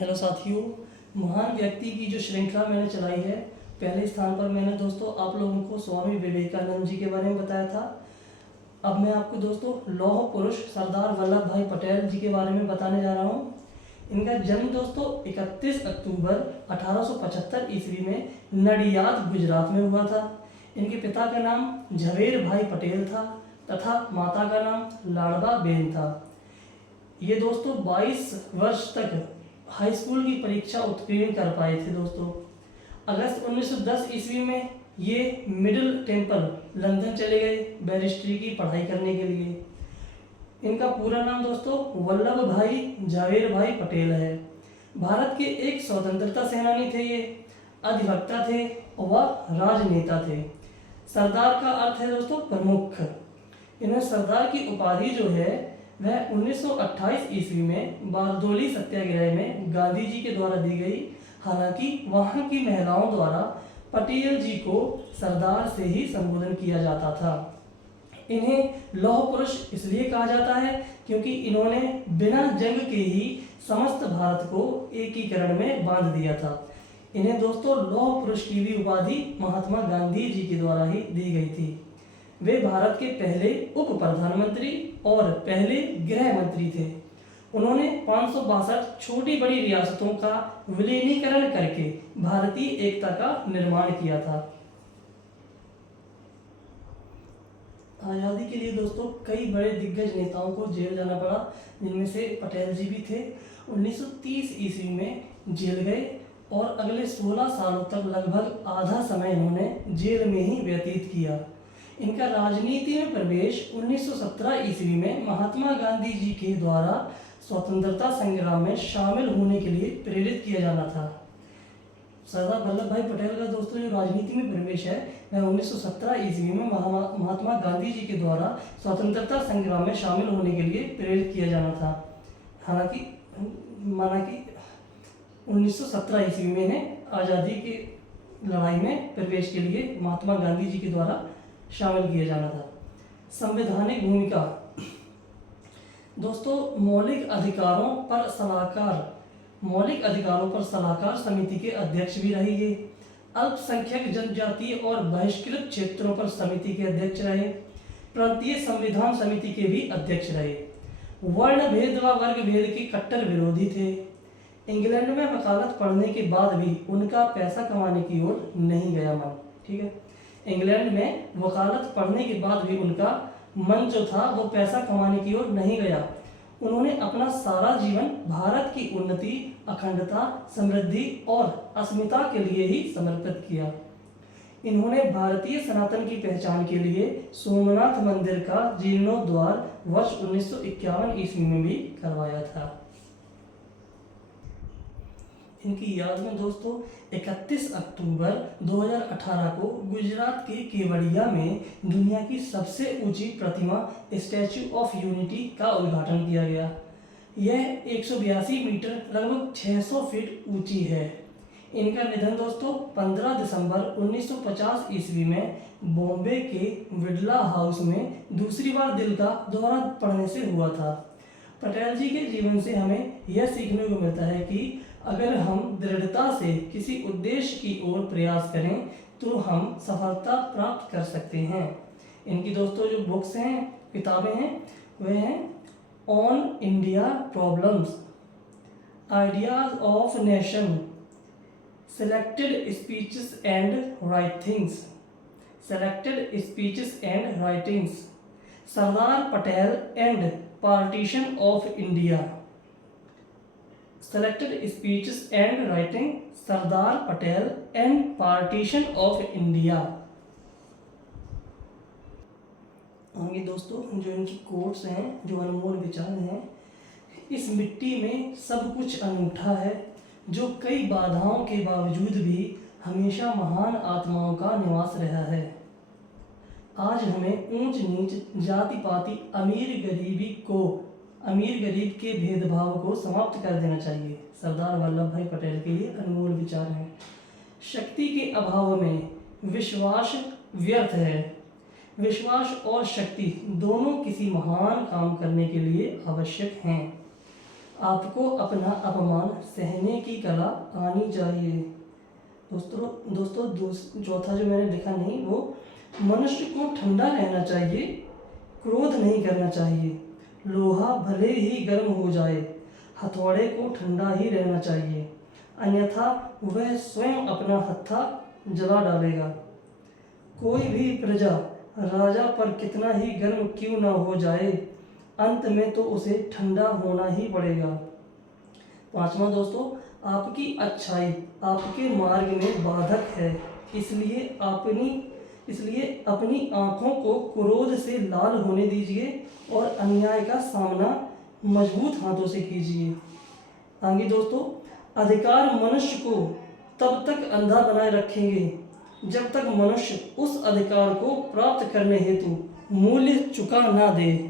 Hello साथियों, महान व्यक्ति की जो श्रृंखला मैंने चलाई है, पहले स्थान पर मैंने दोस्तों आप लोगों को स्वामी विवेकानंद जी के बारे में बताया था। अब मैं आपको दोस्तों लौह पुरुष सरदार वल्लभ भाई पटेल जी के बारे में बताने जा रहा हूँ। इनका जन्म दोस्तों 31 अक्टूबर 1875 ईस्वी में नडियाद गुजरात में हुआ था। इनके पिता का नाम झवेर भाई पटेल था तथा माता का नाम लाडबा बेन था। ये दोस्तों 22 वर्ष तक हाई स्कूल की परीक्षा उत्तीर्ण कर पाए थे दोस्तों। अगस्त 1910 ईस्वी में ये मिडिल टेम्पल लंदन चले गए बैरिस्ट्री की पढ़ाई करने के लिए। इनका पूरा नाम दोस्तों वल्लभ भाई झावेर भाई पटेल है। भारत के एक स्वतंत्रता सेनानी थे ये, अधिवक्ता थे व राजनेता थे। सरदार का अर्थ है दोस्तों प्रमुख। इन्हें सरदार की उपाधि जो है वह 1928 ईस्वी में बारदोली सत्याग्रह में गांधी जी के द्वारा दी गई। हालांकि वहां की महिलाओं द्वारा पटेल जी को सरदार से ही संबोधन किया जाता था। इन्हें लौह पुरुष इसलिए कहा जाता है क्योंकि इन्होंने बिना जंग के ही समस्त भारत को एकीकरण में बांध दिया था। इन्हें दोस्तों लौह पुरुष की भी उपाधि महात्मा गांधी जी के द्वारा ही दी गई थी। वे भारत के पहले उप प्रधानमंत्री और पहले गृह मंत्री थे। उन्होंने 562 छोटी बड़ी रियासतों का विलीनीकरण करके भारतीय एकता का निर्माण किया था। आज़ादी के लिए दोस्तों कई बड़े दिग्गज नेताओं को जेल जाना पड़ा, जिनमें से पटेल जी भी थे। 1930 ईस्वी में जेल गए और अगले 16 सालों तक लगभग आधा समय इन्होंने जेल में ही व्यतीत किया। इनका राजनीति में प्रवेश 1917 ईस्वी में महात्मा गांधी जी के द्वारा स्वतंत्रता संग्राम में शामिल होने के लिए प्रेरित किया जाना था। सरदार वल्लभ भाई पटेल का दोस्तों जो राजनीति में प्रवेश है वह 1917 ईस्वी में महात्मा गांधी जी के द्वारा स्वतंत्रता संग्राम में शामिल होने के लिए प्रेरित किया जाना था। हालांकि माना कि 1917 ईस्वी में इन्हें आज़ादी की लड़ाई में प्रवेश के लिए महात्मा गांधी जी के द्वारा शामिल किया जाना था। संवैधानिक भूमिका दोस्तों मौलिक अधिकारों पर सलाहकार समिति के अध्यक्ष भी रहे। ये अल्पसंख्यक जनजातीय और बहिष्कृत क्षेत्रों पर समिति के अध्यक्ष रहे। प्रांतीय संविधान समिति के भी अध्यक्ष रहे। वर्ण भेद व वर्ग भेद के कट्टर विरोधी थे। इंग्लैंड में वकालत पढ़ने के बाद भी उनका पैसा कमाने की ओर नहीं गया मन। ठीक है, इंग्लैंड में वकालत पढ़ने के बाद भी उनका मन जो था वो पैसा कमाने की ओर नहीं गया। उन्होंने अपना सारा जीवन भारत की उन्नति, अखंडता, समृद्धि और अस्मिता के लिए ही समर्पित किया। इन्होंने भारतीय सनातन की पहचान के लिए सोमनाथ मंदिर का जीर्णोद्धार वर्ष 1951 ईस्वी में भी करवाया था। इनकी याद में दोस्तों 31 अक्टूबर 2018 को गुजरात के केवड़िया में दुनिया की सबसे ऊंची प्रतिमा स्टैच्यू ऑफ यूनिटी का उद्घाटन किया गया। यह 182 मीटर लगभग 600 फीट ऊंची है। इनका निधन दोस्तों 15 दिसंबर 1950 ईस्वी में बॉम्बे के बिड़ला हाउस में दूसरी बार दिल का दौरा पड़ने से हुआ था। पटेल जी के जीवन से हमें यह सीखने को मिलता है कि अगर हम दृढ़ता से किसी उद्देश्य की ओर प्रयास करें तो हम सफलता प्राप्त कर सकते हैं। इनकी दोस्तों जो बुक्स हैं, किताबें हैं, वे हैं on India problems, ideas of nation, selected speeches and writings, Sardar Patel and partition of India, selected speeches and writing, Sardar Patel and partition of India. आगे दोस्तों जो इनकी कोट्स हैं, जो अनमोल विचार हैं, इस मिट्टी में सब कुछ अनूठा है, जो कई बाधाओं के बावजूद भी हमेशा महान आत्माओं का निवास रहा है। आज हमें ऊंच नीच, जाति पाति, अमीर गरीब के भेदभाव को समाप्त कर देना चाहिए। सरदार वल्लभ भाई पटेल के ये अनमोल विचार हैं। शक्ति के अभाव में विश्वास व्यर्थ है। विश्वास और शक्ति दोनों किसी महान काम करने के लिए आवश्यक हैं। आपको अपना अपमान सहने की कला आनी चाहिए। दोस्तों चौथा जो मैंने लिखा नहीं, वो मनुष्य को ठंडा रहना चाहिए, क्रोध नहीं करना चाहिए। लोहा भले ही गर्म हो जाए, हथौड़े को ठंडा ही रहना चाहिए, अन्यथा वह स्वयं अपना हत्था जला डालेगा। कोई भी प्रजा राजा पर कितना ही गर्म क्यों ना हो जाए, अंत में तो उसे ठंडा होना ही पड़ेगा। पांचवा दोस्तों, आपकी अच्छाई आपके मार्ग में बाधक है, इसलिए अपनी आंखों को क्रोध से लाल होने दीजिए और अन्याय का सामना मजबूत हाथों से कीजिए। आगे दोस्तों, अधिकार मनुष्य को तब तक अंधा बनाए रखेंगे जब तक मनुष्य उस अधिकार को प्राप्त करने हेतु मूल्य चुका ना दे।